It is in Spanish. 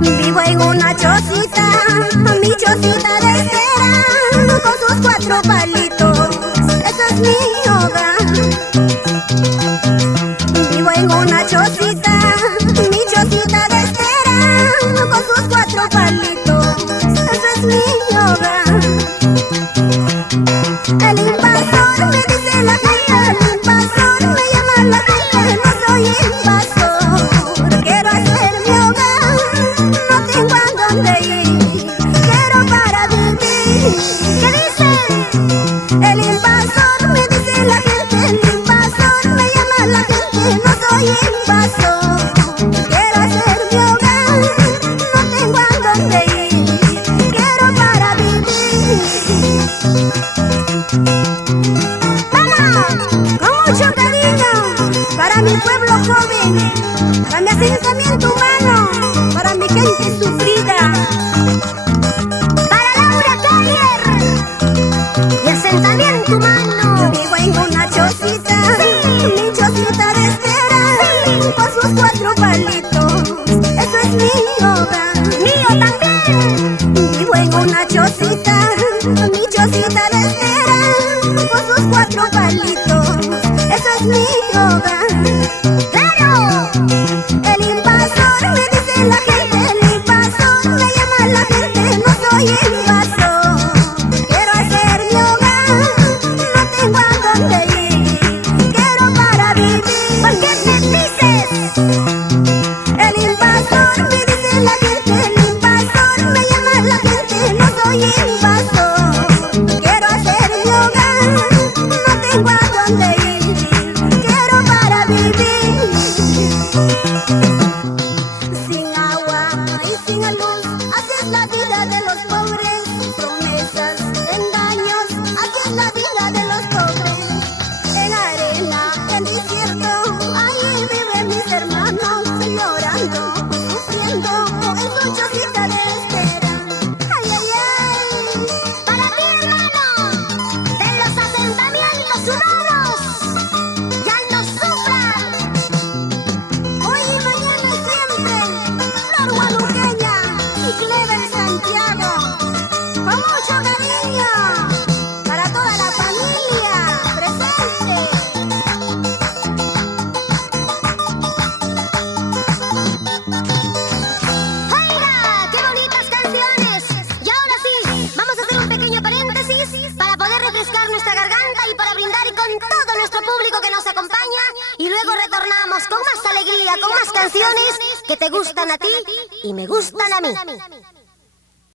Vivo en una chocita, mi chocita de cera, con sus 4 palitos, eso es mi hogar. Vivo en una chocita, mi chocita de cera, con sus 4 palitos, eso es mi hogar. El invasor me dice la gente, el invasor me llama la gente, no soy invasor. Quiero hacer mi hogar, no tengo a dónde ir, quiero para vivir. ¿Qué dice? El invasor me dice la gente, el invasor me llama la gente, no soy invasor. Quiero hacer mi hogar, no tengo a dónde ir, quiero para vivir. ¡Vamos! Con mucho cariño para mi pueblo joven, para mi asentamiento humano, para mi gente sufrida, para Laura Taller, mi asentamiento humano. Vivo en una chocita, mi chocita de cera, con sus 4 palitos, eso es mi hogar. ¡Mío también! Vivo en una chocita, mi chocita de cera, con sus 4 palitos, eso es mi hogar. ¡Claro! El invasor me dice la gente, el invasor me llama la gente, no soy invasor. Quiero hacer mi hogar, no tengo a dónde ir, quiero para vivir. ¿Por qué me dices? El invasor me dice la gente, el invasor me llama la gente, no soy invasor. Quiero hacer mi hogar, no tengo a dónde ir, quiero para vivir. Sin agua y sin luz, así es la vida de los pobres. Promesas, engaños, así es la vida de los pobres. En arena, en desierto, ahí viven mis hermanos, llorando, sufriendo, en su chocita de espera. ¡Ay, ay, ay! Para ti, hermano, de los asentamientos humanos, ya no sufran. Hoy y mañana y siempre, Flor Gualuqueña y Clever Santiago, con mucho cariño para toda la familia presente. ¡Oiga! ¡Qué bonitas canciones! Y ahora sí, vamos a hacer un pequeño paréntesis para poder refrescar nuestra garganta y para brindar con todo nuestro público que nos acompaña. Y luego retornamos con más alegría, con más canciones que te gustan a ti y me gustan a mí.